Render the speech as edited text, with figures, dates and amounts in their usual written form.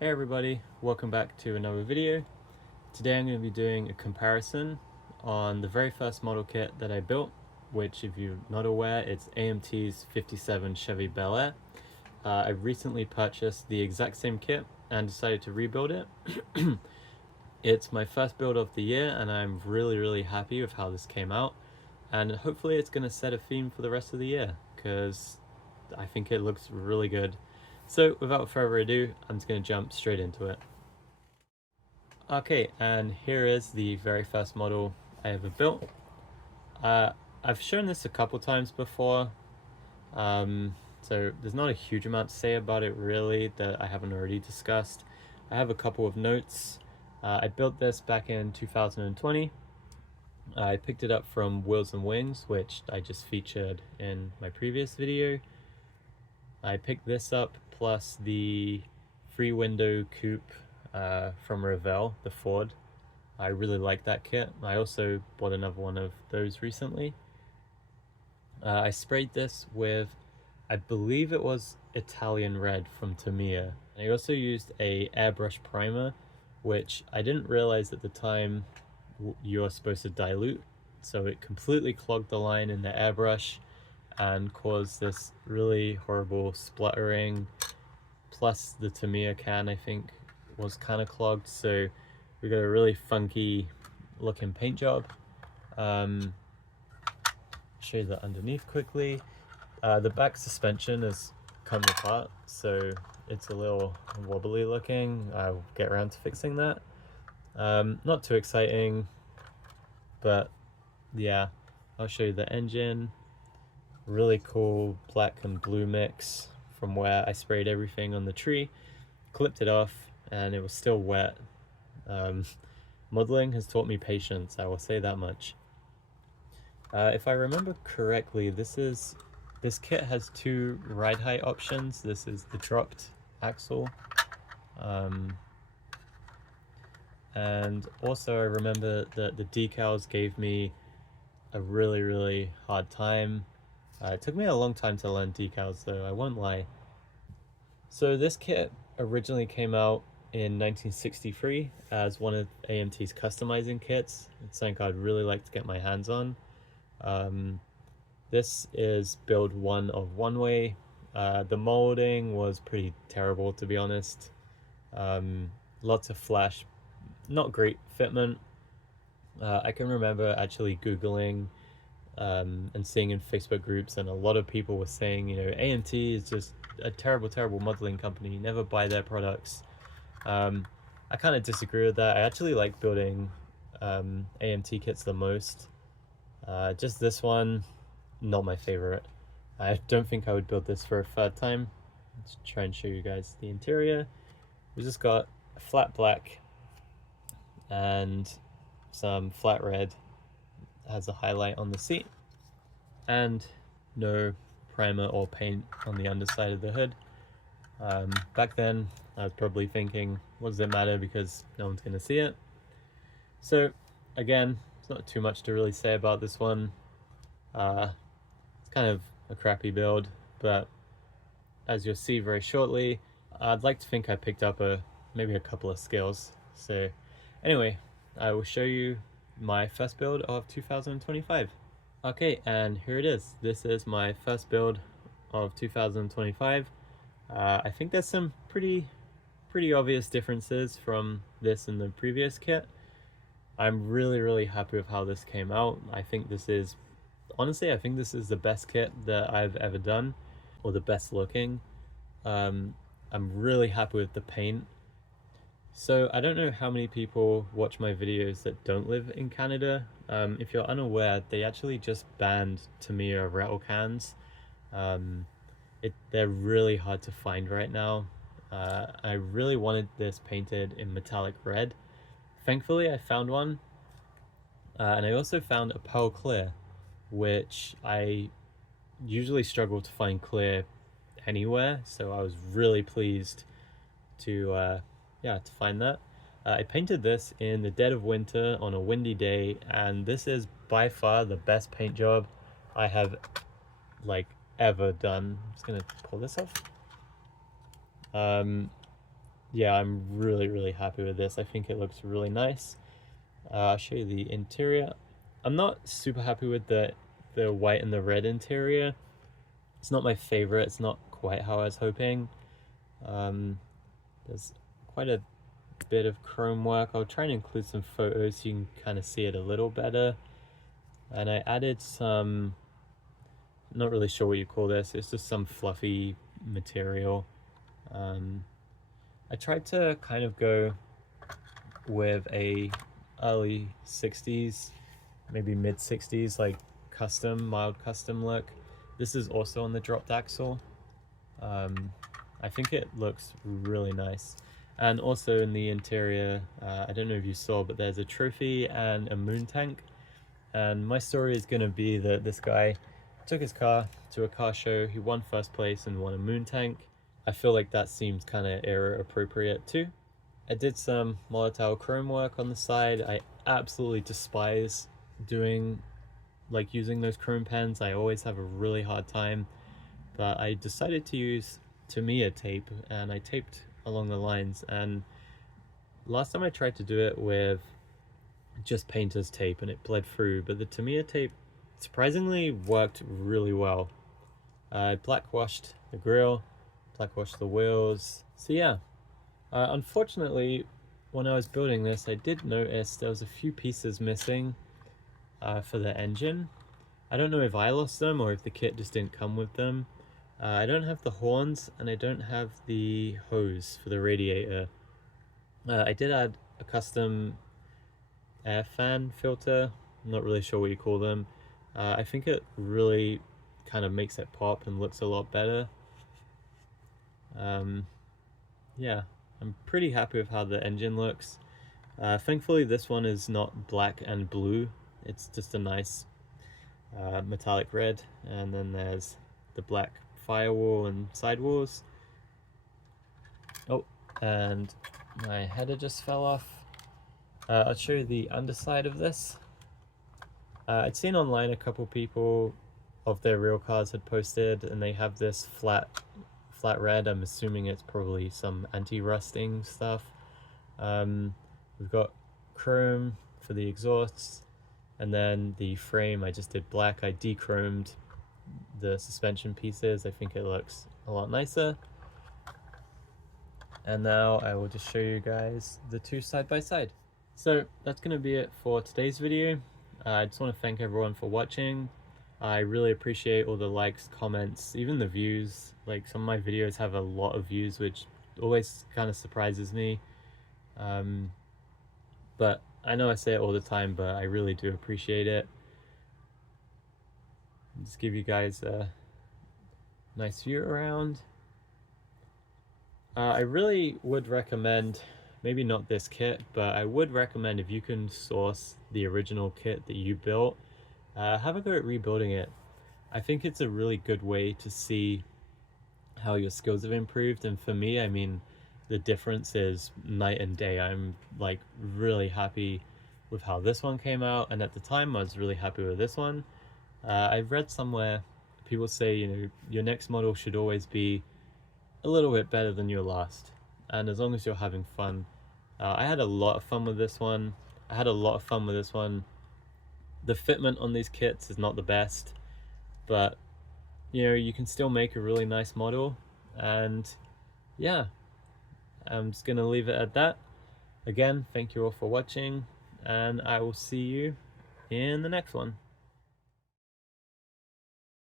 Hey everybody, welcome back to another video. Today I'm going to be doing a comparison on the very first model kit that I built, which if you're not aware, it's AMT's 57 Chevy Bel Air. I recently purchased the exact same kit and decided to rebuild it. It's my first build of the year and I'm really happy with how this came out, and hopefully it's going to set a theme for the rest of the year because I think it looks really good. So without further ado, I'm just going to jump straight into it. Okay, and here is the very first model I ever built. I've shown this a couple times before, so there's not a huge amount to say about it really that I haven't already discussed. I have a couple of notes. I built this back in 2020. I picked it up from Wheels and Wings, which I just featured in my previous video. I picked this up plus the free window coupe from Revell, the Ford. I really like that kit. I also bought another one of those recently. I sprayed this with, I believe it was Italian Red from Tamiya. I also used a airbrush primer, which I didn't realize at the time you're supposed to dilute, so it completely clogged the line in the airbrush and caused this really horrible spluttering. Plus the Tamiya can, I think, was kind of clogged, so we got a really funky looking paint job. Show you the underneath quickly. The back suspension has come apart, so it's a little wobbly looking. I'll get around to fixing that. Not too exciting, but yeah, I'll show you the engine. Really cool black and blue mix from where I sprayed everything on the tree, clipped it off, and it was still wet. Modeling has taught me patience, I will say that much. If I remember correctly, this kit has two ride height options. This is the dropped axle, and also I remember that the decals gave me a really hard time. It took me a long time to learn decals though, I won't lie. So this kit originally came out in 1963 as one of AMT's customizing kits. It's something I'd really like to get my hands on. This is build one of one way. The molding was pretty terrible, to be honest. Lots of flash, not great fitment. I can remember actually Googling and seeing in Facebook groups, and a lot of people were saying, you know, AMT is just a terrible modeling company, never buy their products. I kind of disagree with that. I actually like building AMT kits the most. Just this one, not my favorite. I don't think I would build this for a third time. Let's try and show you guys the interior. We just got a flat black and some flat red. Has a highlight on the seat, and no primer or paint on the underside of the hood. Back then I was probably thinking, what does it matter because no one's gonna see it? So again, it's not too much to really say about this one. It's kind of a crappy build, but as you'll see very shortly, I'd like to think I picked up maybe a couple of skills. So anyway, I will show you my first build of 2025. Okay, and here it is. This is my first build of 2025. I think there's some pretty obvious differences from this and the previous kit. I'm really happy with how this came out. I think this is, honestly, I think this is the best kit that I've ever done, or the best looking. I'm really happy with the paint. So I don't know how many people watch my videos that don't live in Canada. If you're unaware, they actually just banned Tamiya rattle cans. They're really hard to find right now. I really wanted this painted in metallic red. Thankfully I found one, and I also found a pearl clear, which I usually struggle to find clear anywhere, so I was really pleased to find that. I painted this in the dead of winter on a windy day, and this is by far the best paint job I have ever done. I'm just gonna pull this off. yeah, I'm really happy with this. I think it looks really nice. I'll show you the interior. I'm not super happy with the white and the red interior. It's not my favorite. It's not quite how I was hoping. There's quite a bit of chrome work. I'll try and include some photos so you can kind of see it a little better. And I added some, not really sure what you call this, it's just some fluffy material. I tried to kind of go with a early 60s, maybe mid 60s, like mild custom look. This is also on the dropped axle. I think it looks really nice. And also in the interior, I don't know if you saw, but there's a trophy and a moon tank. And my story is going to be that this guy took his car to a car show, he won first place and won a moon tank. I feel like that seems kind of era appropriate too. I did some Molotow chrome work on the side. I absolutely despise using those chrome pens. I always have a really hard time, but I decided to use Tamiya tape, and I taped along the lines. And last time I tried to do it with just painter's tape and it bled through, but the Tamiya tape surprisingly worked really well. I black washed the grill, black washed the wheels. So yeah, unfortunately when I was building this I did notice there was a few pieces missing for the engine. I don't know if I lost them or if the kit just didn't come with them. I don't have the horns and I don't have the hose for the radiator. I did add a custom air fan filter. I'm not really sure what you call them. I think it really kind of makes it pop and looks a lot better. Yeah, I'm pretty happy with how the engine looks. Thankfully this one is not black and blue, it's just a nice metallic red, and then there's the black firewall and sidewalls. Oh, and my header just fell off. I'll show you the underside of this. I'd seen online a couple people of their real cars had posted, and they have this flat red. I'm assuming it's probably some anti-rusting stuff. We've got chrome for the exhausts, and then the frame I just did black. I de-chromed the suspension pieces. I think it looks a lot nicer. And now I will just show you guys the two side by side. So that's going to be it for today's video. I just want to thank everyone for watching. I really appreciate all the likes, comments, even the views. Like, some of my videos have a lot of views, which always kind of surprises me. But I know I say it all the time, but I really do appreciate it. Just give you guys a nice view around. I really would recommend, maybe not this kit, but I would recommend, if you can source the original kit that you built, have a go at rebuilding it. I think it's a really good way to see how your skills have improved, and for me, I mean, the difference is night and day. I'm like really happy with how this one came out, and at the time I was really happy with this one. I've read somewhere people say, you know, your next model should always be a little bit better than your last, and as long as you're having fun. I had a lot of fun with this one. The fitment on these kits is not the best, but you know, you can still make a really nice model. And yeah, I'm just gonna leave it at that. Again, thank you all for watching, and I will see you in the next one.